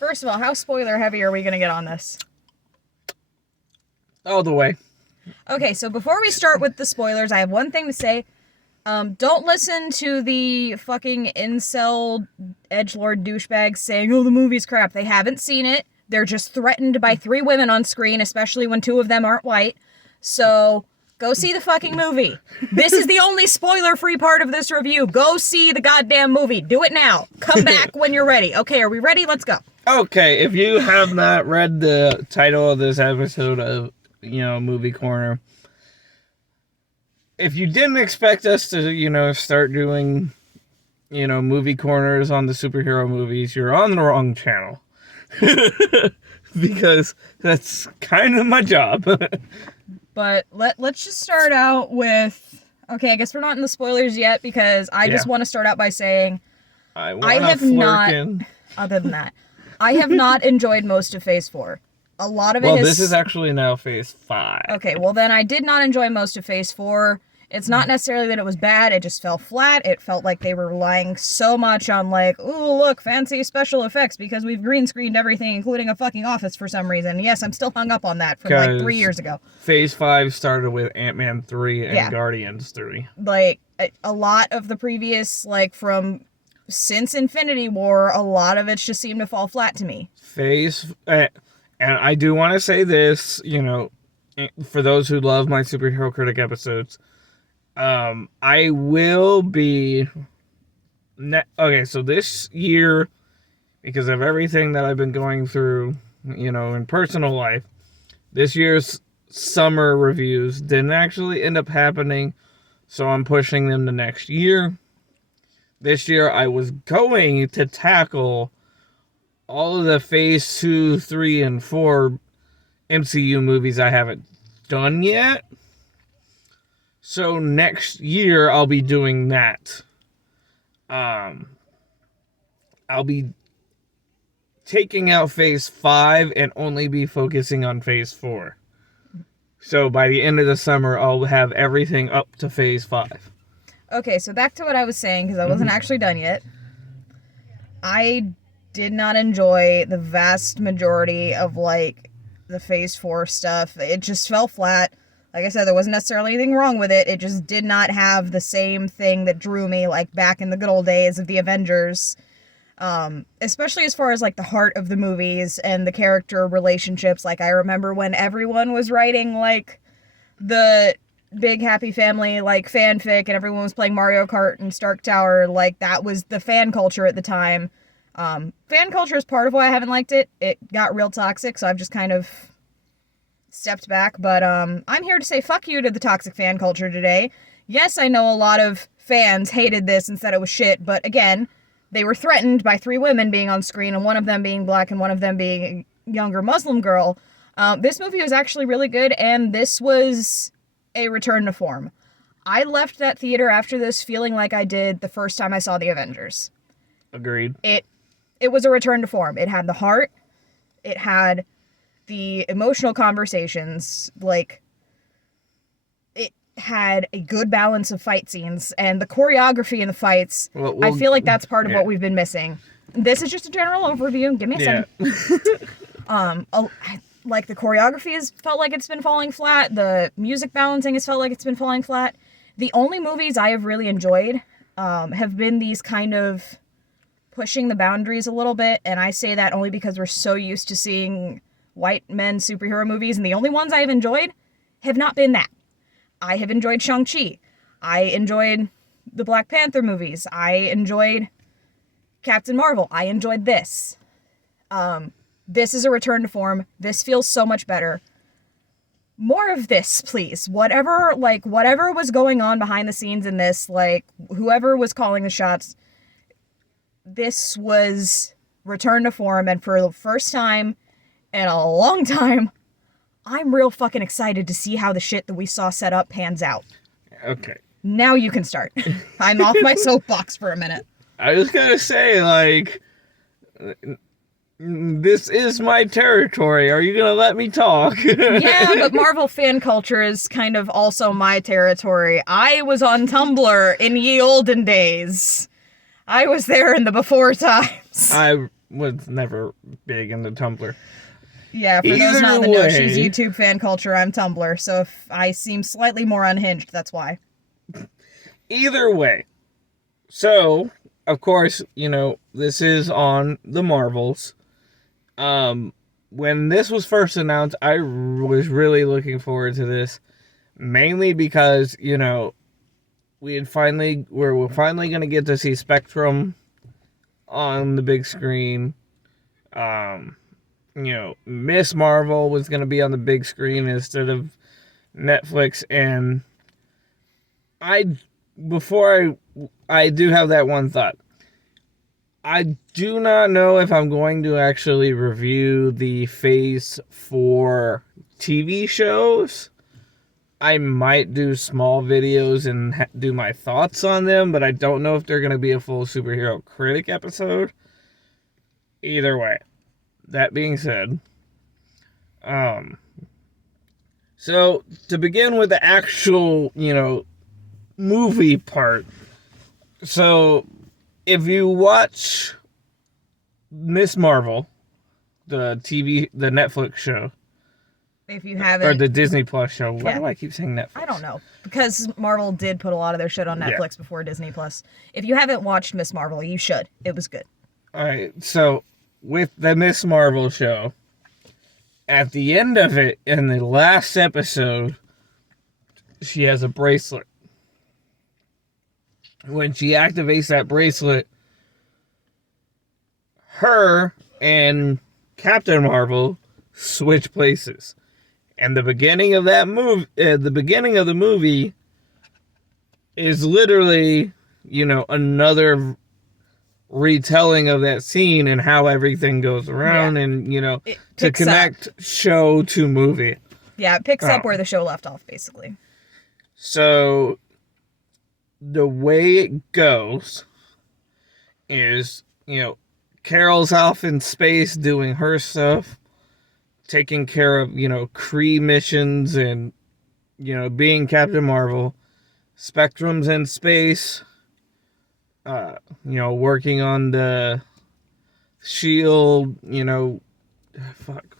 First of all, how spoiler heavy are we going to get on this? All the way. Okay, so before we start with the spoilers, I have one thing to say. Don't listen to the fucking incel edgelord douchebags saying, oh, the movie's crap. They haven't seen it. They're just threatened by 3 women on screen, especially when 2 of them aren't white. So, go see the fucking movie. This is the only spoiler-free part of this review. Go see the goddamn movie. Do it now. Come back when you're ready. Okay, are we ready? Let's go. Okay, if you have not read the title of this episode of, Movie Corner, if you didn't expect us to, start doing, movie corners on the superhero movies, you're on the wrong channel. Because that's kind of my job. But let's just start out with... Okay, I guess we're not in the spoilers yet, because I just want to start out by saying... I have not... Other than that, I have not enjoyed most of Phase 4. A lot of it Well, this is actually now Phase 5. Okay, well then I did not enjoy most of Phase 4. It's not necessarily that it was bad, it just fell flat. It felt like they were relying so much on, like, ooh, look, fancy special effects because we've green screened everything, including a fucking office for some reason. Yes, I'm still hung up on that from, like, 3 years ago. Phase 5 started with Ant-Man 3 and Guardians 3. Like, a lot of the previous, like, since Infinity War, a lot of it just seemed to fall flat to me. And I do want to say this, for those who love my Superhero Critic episodes, I will be... Okay, so this year, because of everything that I've been going through, in personal life, this year's summer reviews didn't actually end up happening, so I'm pushing them to next year. This year, I was going to tackle all of the Phase 2, 3, and 4 MCU movies I haven't done yet. So next year, I'll be doing that. I'll be taking out Phase 5 and only be focusing on Phase 4. So by the end of the summer, I'll have everything up to Phase 5. Okay, so back to what I was saying, because I wasn't actually done yet. I did not enjoy the vast majority of, like, the Phase 4 stuff. It just fell flat. Like I said, there wasn't necessarily anything wrong with it. It just did not have the same thing that drew me, like, back in the good old days of the Avengers. Especially as far as, like, the heart of the movies and the character relationships. Like, I remember when everyone was writing, like, the Big Happy Family, like, fanfic, and everyone was playing Mario Kart and Stark Tower. Like, that was the fan culture at the time. Fan culture is part of why I haven't liked it. It got real toxic, so I've just kind of stepped back, but I'm here to say fuck you to the toxic fan culture today. Yes, I know a lot of fans hated this and said it was shit, but again, they were threatened by 3 women being on screen, and one of them being black and one of them being a younger Muslim girl. This movie was actually really good, and this was a return to form. I left that theater after this feeling like I did the first time I saw the Avengers. Agreed. It was a return to form. It had the heart. It had the emotional conversations, like, it had a good balance of fight scenes, and the choreography in the fights, I feel like that's part of what we've been missing. This is just a general overview. Give me a second. Like, the choreography has felt like it's been falling flat. The music balancing has felt like it's been falling flat. The only movies I have really enjoyed have been these kind of pushing the boundaries a little bit, and I say that only because we're so used to seeing white men superhero movies, and the only ones I've enjoyed have not been that. I have enjoyed Shang-Chi. I enjoyed the Black Panther movies. I enjoyed Captain Marvel. I enjoyed this. This is a return to form. This feels so much better. More of this, please. Whatever was going on behind the scenes in this, like, whoever was calling the shots, this was return to form, and for the first time in a long time, I'm real fucking excited to see how the shit that we saw set up pans out. Okay. Now you can start. I'm off my soapbox for a minute. I was gonna say, like, this is my territory. Are you gonna let me talk? Yeah, but Marvel fan culture is kind of also my territory. I was on Tumblr in ye olden days. I was there in the before times. was never big into Tumblr. Yeah, for those Either not in the know, way- she's YouTube fan culture, I'm Tumblr, so if I seem slightly more unhinged, that's why. Either way. So, of course, this is on the Marvels. When this was first announced, I was really looking forward to this. Mainly because, we're finally going to get to see Spectrum on the big screen. Miss Marvel was going to be on the big screen instead of Netflix, and I do have that one thought. I do not know if I'm going to actually review the Phase 4 TV shows. I might do small videos and do my thoughts on them, but I don't know if they're going to be a full superhero critic episode. Either way. That being said, so to begin with the actual, movie part. So if you watch Miss Marvel, the Netflix show, If you haven't... or the Disney Plus show. Why Yeah. do I keep saying Netflix? I don't know. Because Marvel did put a lot of their shit on Netflix before Disney Plus. If you haven't watched Miss Marvel, you should. It was good. Alright, so with the Miss Marvel show, at the end of it, in the last episode, she has a bracelet. When she activates that bracelet, her and Captain Marvel switch places. And the beginning of that the beginning of the movie is literally, another retelling of that scene and how everything goes around, and It to picks connect show to movie. Yeah, it picks up where the show left off, basically. So the way it goes is, Carol's off in space doing her stuff, taking care of, Kree missions and, being Captain Marvel. Spectrum's in space, working on the shield, fuck.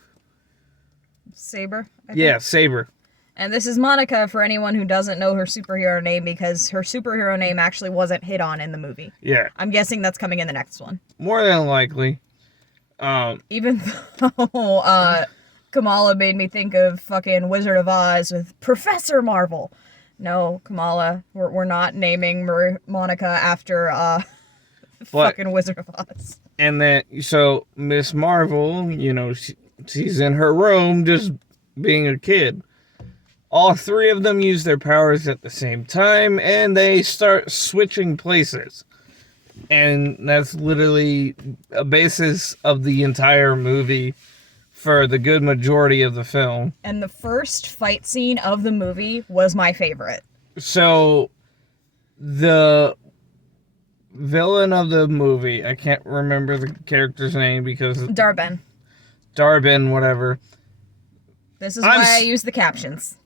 Saber? I Yeah, think. Saber. And this is Monica for anyone who doesn't know her superhero name, because her superhero name actually wasn't hit on in the movie. Yeah, I'm guessing that's coming in the next one. more than likely. Even though Kamala made me think of fucking Wizard of Oz with Professor Marvel. No, Kamala, we're not naming Monica after fucking Wizard of Oz. And then, so Miss Marvel, she's in her room just being a kid. All three of them use their powers at the same time, and they start switching places. And that's literally a basis of the entire movie for the good majority of the film. And the first fight scene of the movie was my favorite. So, the villain of the movie, I can't remember the character's name because... Darben. Darben, whatever. This is why I use the captions.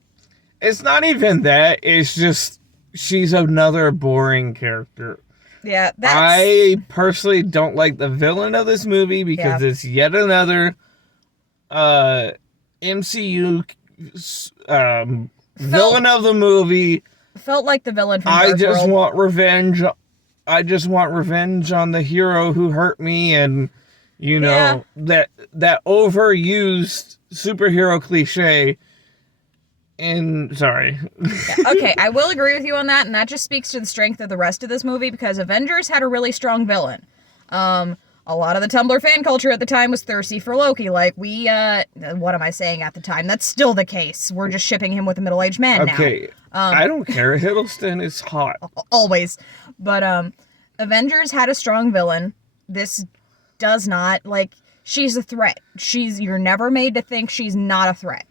It's not even that. It's just she's another boring character. Yeah, that's... I personally don't like the villain of this movie because it's yet another MCU villain of the movie. Felt like the villain from I Dark just World. want revenge. I just want revenge on the hero who hurt me, and that overused superhero cliche. And sorry. Yeah, okay, I will agree with you on that, and that just speaks to the strength of the rest of this movie, because Avengers had a really strong villain. A lot of the Tumblr fan culture at the time was thirsty for Loki. Like, what am I saying at the time? That's still the case. We're just shipping him with a middle-aged man now. Okay, I don't care. Hiddleston is hot. Always. But, Avengers had a strong villain. This does not. She's a threat. You're never made to think she's not a threat.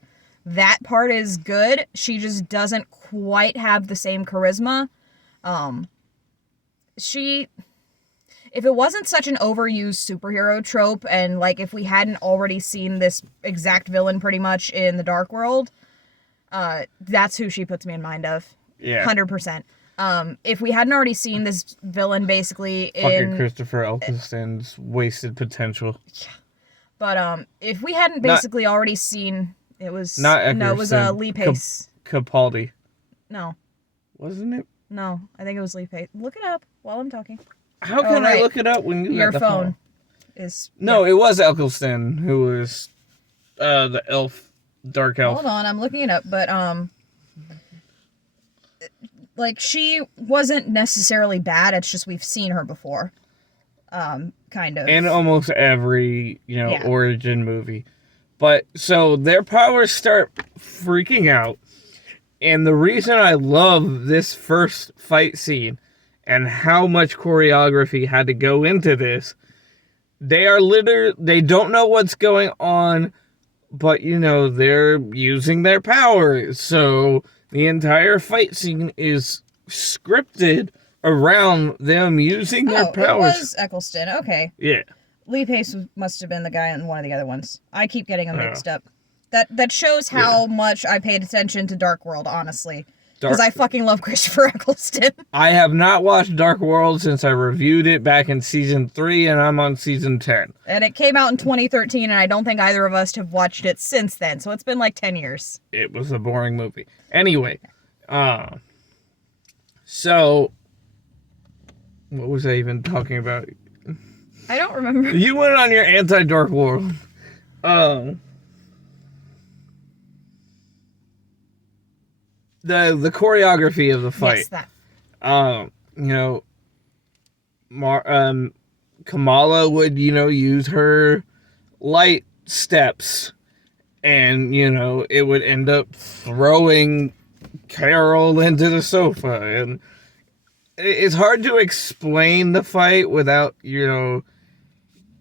That part is good. She just doesn't quite have the same charisma. If it wasn't such an overused superhero trope, and if we hadn't already seen this exact villain pretty much in the Dark World, that's who she puts me in mind of. Yeah. 100%. If we hadn't already seen this villain basically Fucking Christopher Eccleston's wasted potential. But if we hadn't Not- basically already seen, it was Not Eccleston. no, it was Lee Pace. Capaldi. No, Wasn't it? no, I think it was Lee Pace. Look it up while I'm talking. How can I right. look it up when you Your got the phone is No, it was Eccleston who was the elf, dark elf. Hold on, I'm looking it up, but like she wasn't necessarily bad. It's just we've seen her before, kind of. In almost every Yeah. origin movie, but so their powers start freaking out, and the reason I love this first fight scene and how much choreography had to go into this, they don't know what's going on, but they're using their powers, so the entire fight scene is scripted around them using their powers. It was Eccleston. Okay. Yeah. Lee Pace must have been the guy in one of the other ones. I keep getting them mixed up. That shows how much I paid attention to Dark World, honestly. Because I fucking love Christopher Eccleston. I have not watched Dark World since I reviewed it back in season 3, and I'm on season 10. And it came out in 2013, and I don't think either of us have watched it since then, so it's been like 10 years. It was a boring movie. Anyway, so what was I even talking about? I don't remember. You went on your anti-Dark World. The choreography of the fight. Yes, that. Kamala would, use her light steps, and, it would end up throwing Carol into the sofa, and it's hard to explain the fight without,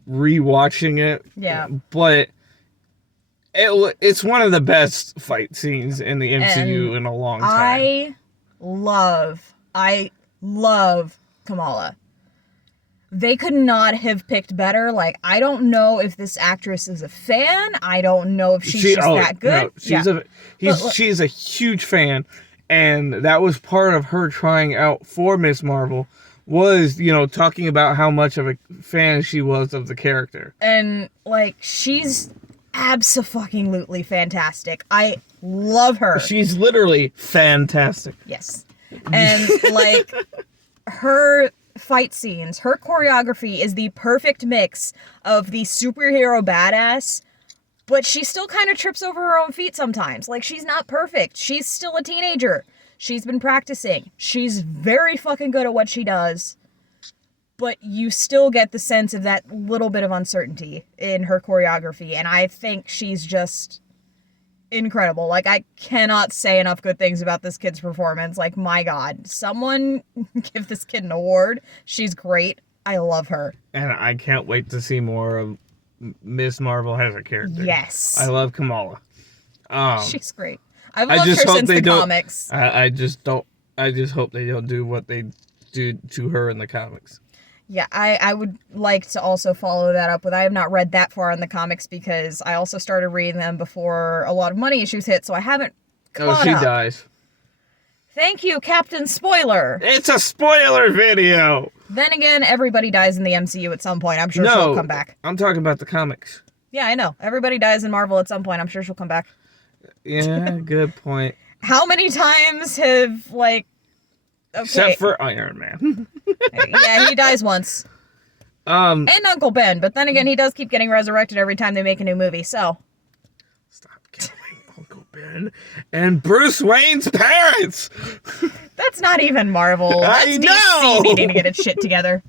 rewatching it. Yeah. But it's one of the best fight scenes in the MCU And in a long time. I love Kamala. They could not have picked better. Like, I don't know if this actress is a fan. I don't know if she's that good. No, she's a huge fan, and that was part of her trying out for Miss Marvel, was, talking about how much of a fan she was of the character. And, like, she's abso-fucking-lutely fantastic. I love her. She's literally fantastic. Yes. And, like, her fight scenes, her choreography is the perfect mix of the superhero badass, but she still kind of trips over her own feet sometimes. Like, she's not perfect. She's still a teenager. She's been practicing. She's very fucking good at what she does. But you still get the sense of that little bit of uncertainty in her choreography. And I think she's just incredible. Like, I cannot say enough good things about this kid's performance. Like, my God, someone give this kid an award. She's great. I love her. And I can't wait to see more of Miss Marvel as a character. Yes. I love Kamala. She's great. I've loved her since the comics. I just hope they don't do what they do to her in the comics. Yeah, I would like to also follow that up with, I have not read that far in the comics because I also started reading them before a lot of money issues hit, so I haven't caught up. Dies. Thank you, Captain Spoiler. It's a spoiler video. Then again, everybody dies in the MCU at some point. I'm sure she'll come back. I'm talking about the comics. Yeah, I know. Everybody dies in Marvel at some point. I'm sure she'll come back. Yeah, good point. How many times have, like... Okay. Except for Iron Man. Yeah, he dies once. And Uncle Ben, but then again, he does keep getting resurrected every time they make a new movie, so... Stop killing Uncle Ben and Bruce Wayne's parents! That's not even Marvel. That's I know! DC needing to get its shit together.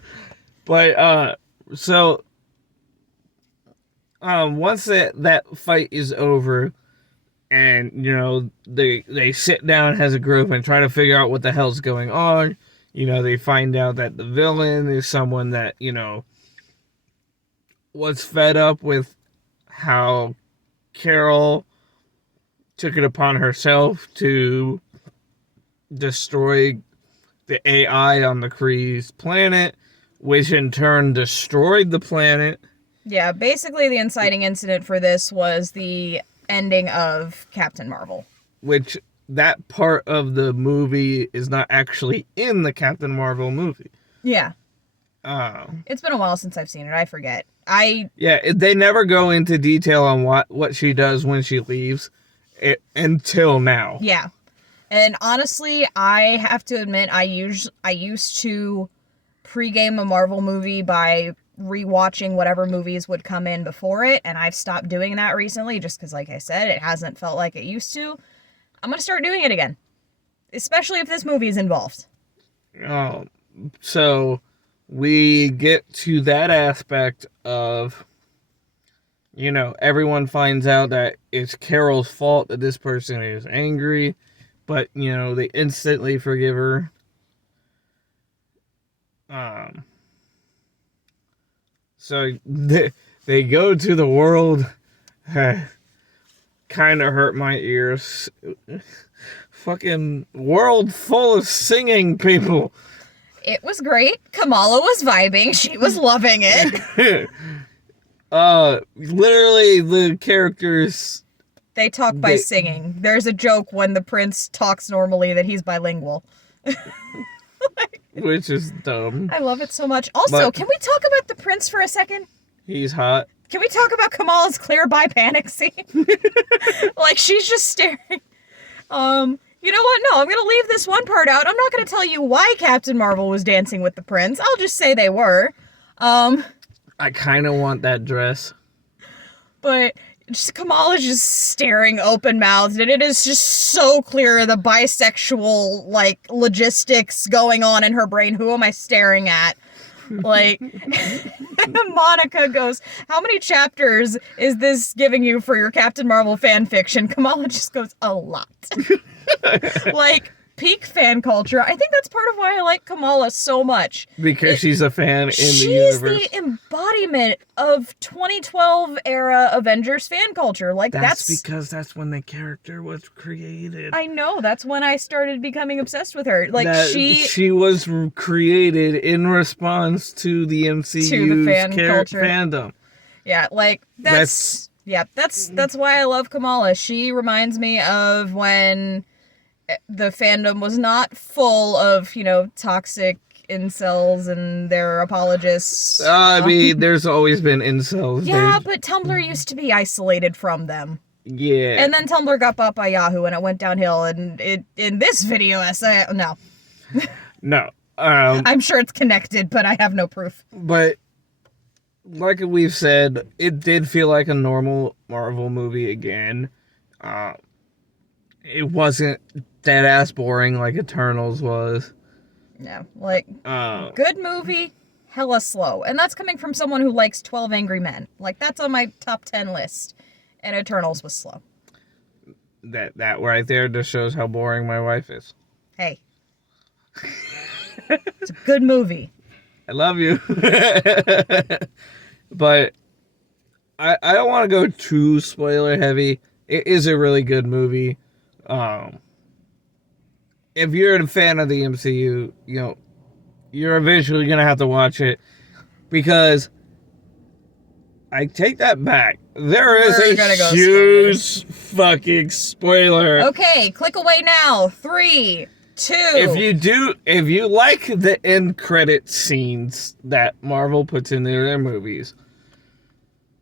But, so... once that fight is over... And, they sit down as a group and try to figure out what the hell's going on. They find out that the villain is someone that, was fed up with how Carol took it upon herself to destroy the AI on the Kree's planet, which in turn destroyed the planet. Yeah, basically the inciting incident for this was the ending of Captain Marvel. Which that part of the movie is not actually in the Captain Marvel movie. Yeah. Uh, It's been a while since I've seen it. I forget. They never go into detail on what she does when she leaves until now. Yeah. And honestly, I have to admit, I used to pregame a Marvel movie by rewatching whatever movies would come in before it, and I've stopped doing that recently just because, like I said, it hasn't felt like it used to. I'm going to start doing it again, especially if this movie is involved. Oh, so we get to that aspect of, everyone finds out that it's Carol's fault that this person is angry, but, they instantly forgive her. So they go to the world. Kind of hurt my ears. Fucking world full of singing people. It was great. Kamala was vibing. She was loving it. Literally the characters. They talk by singing. There's a joke when the prince talks normally that he's bilingual. Which is dumb. I love it so much. Also, can we talk about the prince for a second? He's hot. Can we talk about Kamala's clear by panic scene? Like, she's just staring. You know what? No, I'm gonna leave this one part out. I'm not gonna tell you why Captain Marvel was dancing with the prince. I'll just say they were. I kind of want that dress. But Kamala's just staring open-mouthed, and it is just so clear the bisexual, logistics going on in her brain. Who am I staring at? Monica goes, how many chapters is this giving you for your Captain Marvel fan fiction? Kamala just goes, a lot. Peak fan culture. I think that's part of why I like Kamala so much. Because she's a fan in the universe. She's the embodiment of 2012 era Avengers fan culture. That's because that's when the character was created. I know. That's when I started becoming obsessed with her. She was created in response to the MCU's to the fan culture fandom. Yeah, that's why I love Kamala. She reminds me of when the fandom was not full of, toxic incels and their apologists. There's always been incels. Yeah, but Tumblr used to be isolated from them. Yeah. And then Tumblr got bought by Yahoo and it went downhill, and in this video essay, no. No. I'm sure it's connected, but I have no proof. But like we've said, it did feel like a normal Marvel movie again. It wasn't dead ass boring like Eternals was. No, good movie, hella slow. And that's coming from someone who likes 12 Angry Men. That's on my top 10 list. And Eternals was slow. That right there just shows how boring my wife is. Hey. It's a good movie. I love you. But I don't want to go too spoiler heavy. It is a really good movie. If you're a fan of the MCU, you're eventually going to have to watch it, because I take that back. There is a huge fucking spoiler. Okay, click away now. 3, 2. If you like the end credit scenes that Marvel puts into their movies,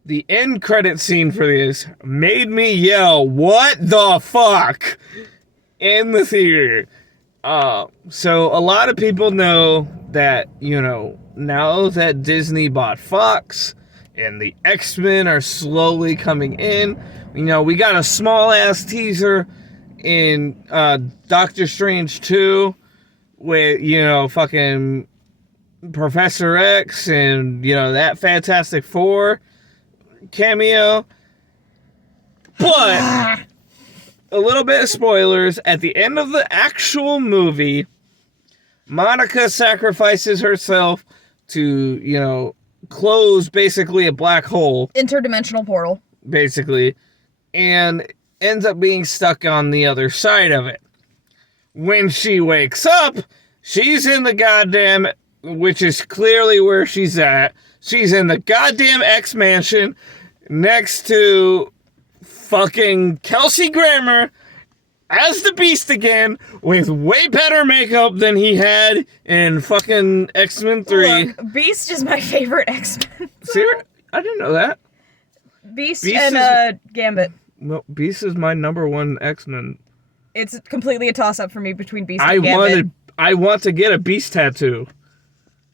the end credit scene for this made me yell, "What the fuck?" in the theater. So a lot of people know that, now that Disney bought Fox and the X-Men are slowly coming in, we got a small ass teaser in Doctor Strange 2 with, fucking Professor X and, that Fantastic Four cameo. But a little bit of spoilers. At the end of the actual movie, Monica sacrifices herself to, close basically a black hole. Interdimensional portal. Basically. And ends up being stuck on the other side of it. When she wakes up, she's in the goddamn, which is clearly where she's at. She's in the goddamn X Mansion next to fucking Kelsey Grammer as the Beast again with way better makeup than he had in fucking X-Men 3. Look, Beast is my favorite X-Men. Serious? I didn't know that. Beast and Gambit. No, Beast is my number one X-Men. It's completely a toss-up for me between Beast and Gambit. I want to get a Beast tattoo.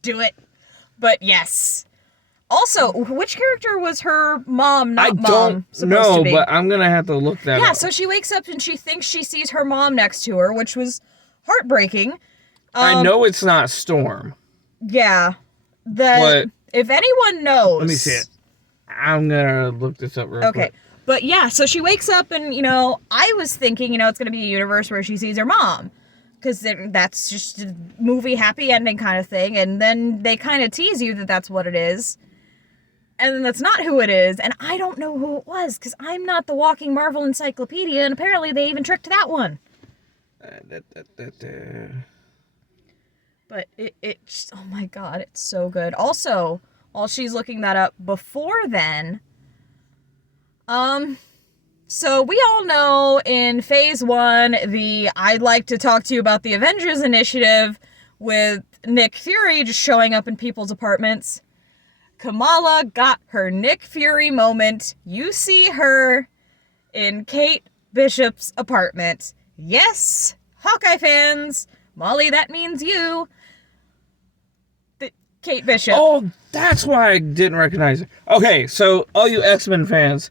Do it. But yes. Also, which character was her mom, not mom, supposed to be? But I'm going to have to look that up. Yeah, so she wakes up and she thinks she sees her mom next to her, which was heartbreaking. I know it's not Storm. Yeah. But if anyone knows... Let me see it. I'm going to look this up real quick. But yeah, so she wakes up and, I was thinking, it's going to be a universe where she sees her mom. Because that's just a movie happy ending kind of thing. And then they kind of tease you that that's what it is. And then that's not who it is. And I don't know who it was. Because I'm not the walking Marvel encyclopedia. And apparently they even tricked that one. But it just, oh my god, it's so good. Also, while she's looking that up, before then... So we all know in phase 1, I'd like to talk to you about the Avengers initiative with Nick Fury just showing up in people's apartments. Kamala got her Nick Fury moment. You see her in Kate Bishop's apartment. Yes, Hawkeye fans. Molly, that means you. Kate Bishop. Oh, that's why I didn't recognize her. Okay, so all you X-Men fans...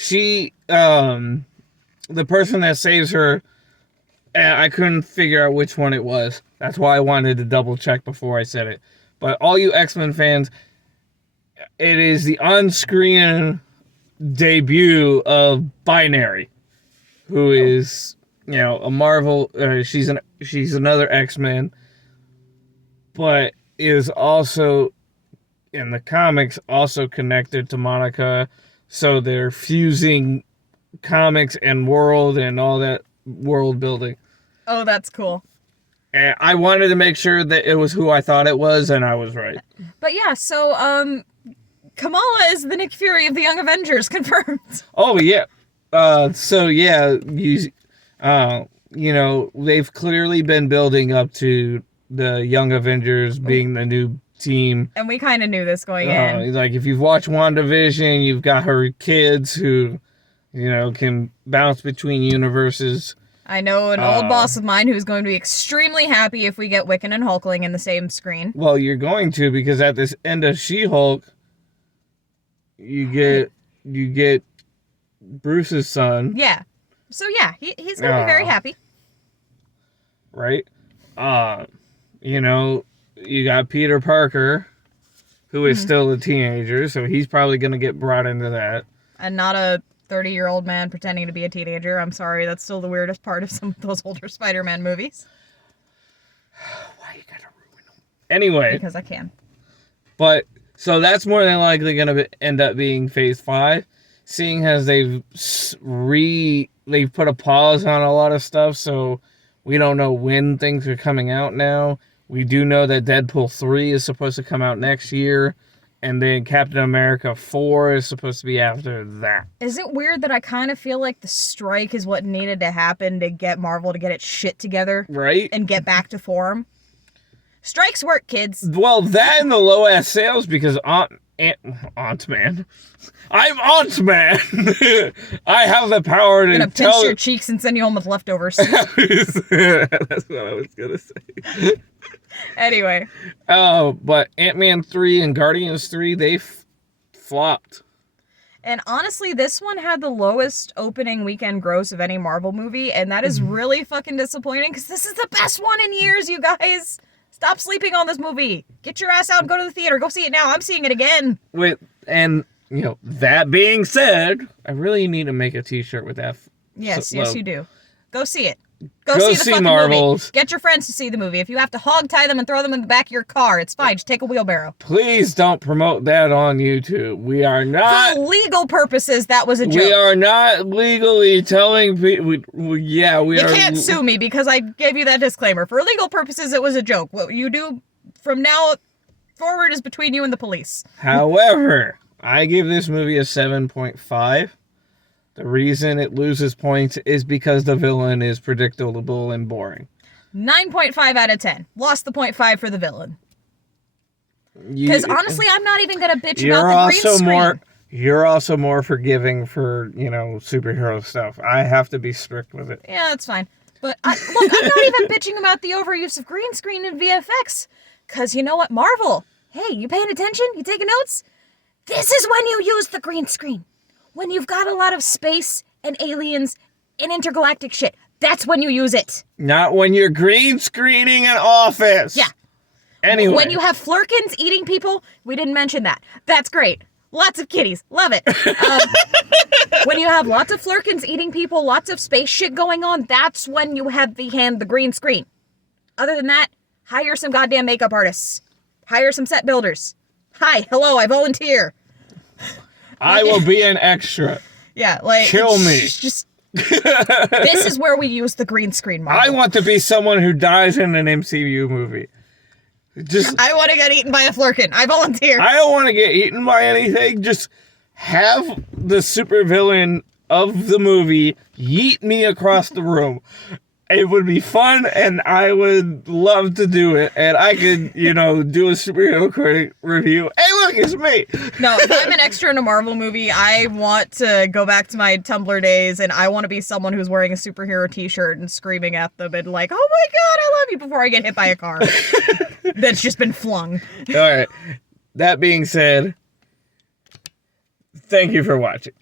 She, the person that saves her, I couldn't figure out which one it was. That's why I wanted to double check before I said it. But all you X-Men fans, it is the on-screen debut of Binary, who is, a Marvel, she's another X-Men, but is also, in the comics, also connected to Monica. So they're fusing comics and world and all that world building. Oh, that's cool. And I wanted to make sure that it was who I thought it was, and I was right. But yeah, so Kamala is the Nick Fury of the Young Avengers, confirmed. Oh yeah. So yeah, they've clearly been building up to the Young Avengers being the new team. And we kind of knew this going in. Like, if you've watched WandaVision, you've got her kids who, can bounce between universes. I know an old boss of mine who's going to be extremely happy if we get Wiccan and Hulkling in the same screen. Well, you're going to, because at this end of She-Hulk, you get Bruce's son. Yeah. So yeah, he's going to be very happy. Right? You got Peter Parker, who is still a teenager, so he's probably going to get brought into that. And not a 30-year-old man pretending to be a teenager. I'm sorry, that's still the weirdest part of some of those older Spider-Man movies. Why you gotta ruin them? Anyway. Because I can. But, so that's more than likely going to end up being Phase 5, seeing as they've put a pause on a lot of stuff, so we don't know when things are coming out now. We do know that Deadpool 3 is supposed to come out next year, and then Captain America 4 is supposed to be after that. Is it weird that I kind of feel like the strike is what needed to happen to get Marvel to get its shit together? Right? And get back to form? Strikes work, kids. Well, that and the low-ass sales, because Ant-Man. I'm Ant-Man! I have the power to I'm gonna pinch your cheeks and send you home with leftovers. That's what I was gonna say. Anyway. But Ant-Man 3 and Guardians 3, they flopped. And honestly, this one had the lowest opening weekend gross of any Marvel movie, and that is really fucking disappointing, because this is the best one in years, you guys! Stop sleeping on this movie! Get your ass out and go to the theater, go see it now, I'm seeing it again! That being said, I really need to make a t-shirt with that. Yes, you do. Go see it. Go see the see fucking Marvels. movie. Get your friends to see the movie. If you have to hog tie them and throw them in the back of your car, it's fine. Just take a wheelbarrow. Please don't promote that on YouTube. We are not... For legal purposes, that was a joke. We are not legally telling people... We are... You can't sue me because I gave you that disclaimer. For legal purposes, it was a joke. What you do from now forward is between you and the police. However, I give this movie a 7.5. The reason it loses points is because the villain is predictable and boring. 9.5 out of 10. Lost the 0.5 for the villain. Because honestly, I'm not even going to bitch about the green screen. You're also more forgiving for, superhero stuff. I have to be strict with it. Yeah, that's fine. But look, I'm not even bitching about the overuse of green screen in VFX. Because you know what, Marvel? Hey, you paying attention? You taking notes? This is when you use the green screen. When you've got a lot of space and aliens and intergalactic shit. That's when you use it. Not when you're green screening an office. Yeah. Anyway. When you have flurkins eating people, we didn't mention that. That's great. Lots of kitties. Love it. When you have lots of flurkins eating people, lots of space shit going on, that's when you have the green screen. Other than that, hire some goddamn makeup artists. Hire some set builders. Hi, hello, I volunteer. I will be an extra. Yeah, like... Kill me. Just... This is where we use the green screen model. I want to be someone who dies in an MCU movie. I want to get eaten by a flurkin. I volunteer. I don't want to get eaten by anything. Just have the supervillain of the movie yeet me across the room. It would be fun, and I would love to do it. And I could, do a superhero critic review. Hey, look, it's me. No, if I'm an extra in a Marvel movie, I want to go back to my Tumblr days, and I want to be someone who's wearing a superhero t-shirt and screaming at them and like, oh my god, I love you, before I get hit by a car that's just been flung. All right. That being said, thank you for watching.